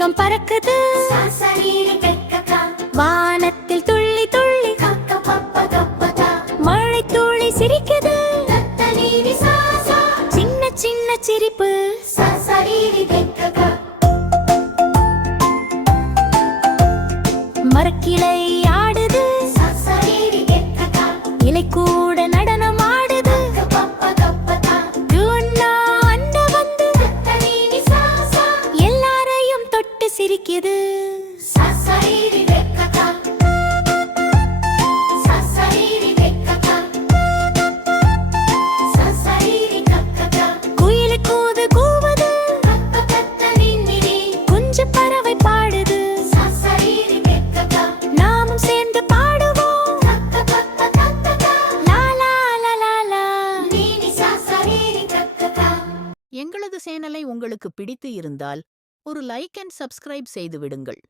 மேகம் பறக்குது வானத்தில் துள்ளி துள்ளி மழை துளி சிரிக்குது சின்ன சின்ன சிரிப்பு மரக்கிளை ஆடுது இலை கூட நடனம் ஆடுது அண்ட வந்து எல்லாரையும் தொட்டு சிரிக்குது குயில் கூது கூவுது குஞ்சு பறவை பாடுது நாமும் சேர்ந்து பாடுவோம் லா லா லா லா லா. எங்களது சேனலை உங்களுக்கு பிடித்து இருந்தால் ஒரு லைக் அண்ட் சப்ஸ்கிரைப் செய்து விடுங்கள்.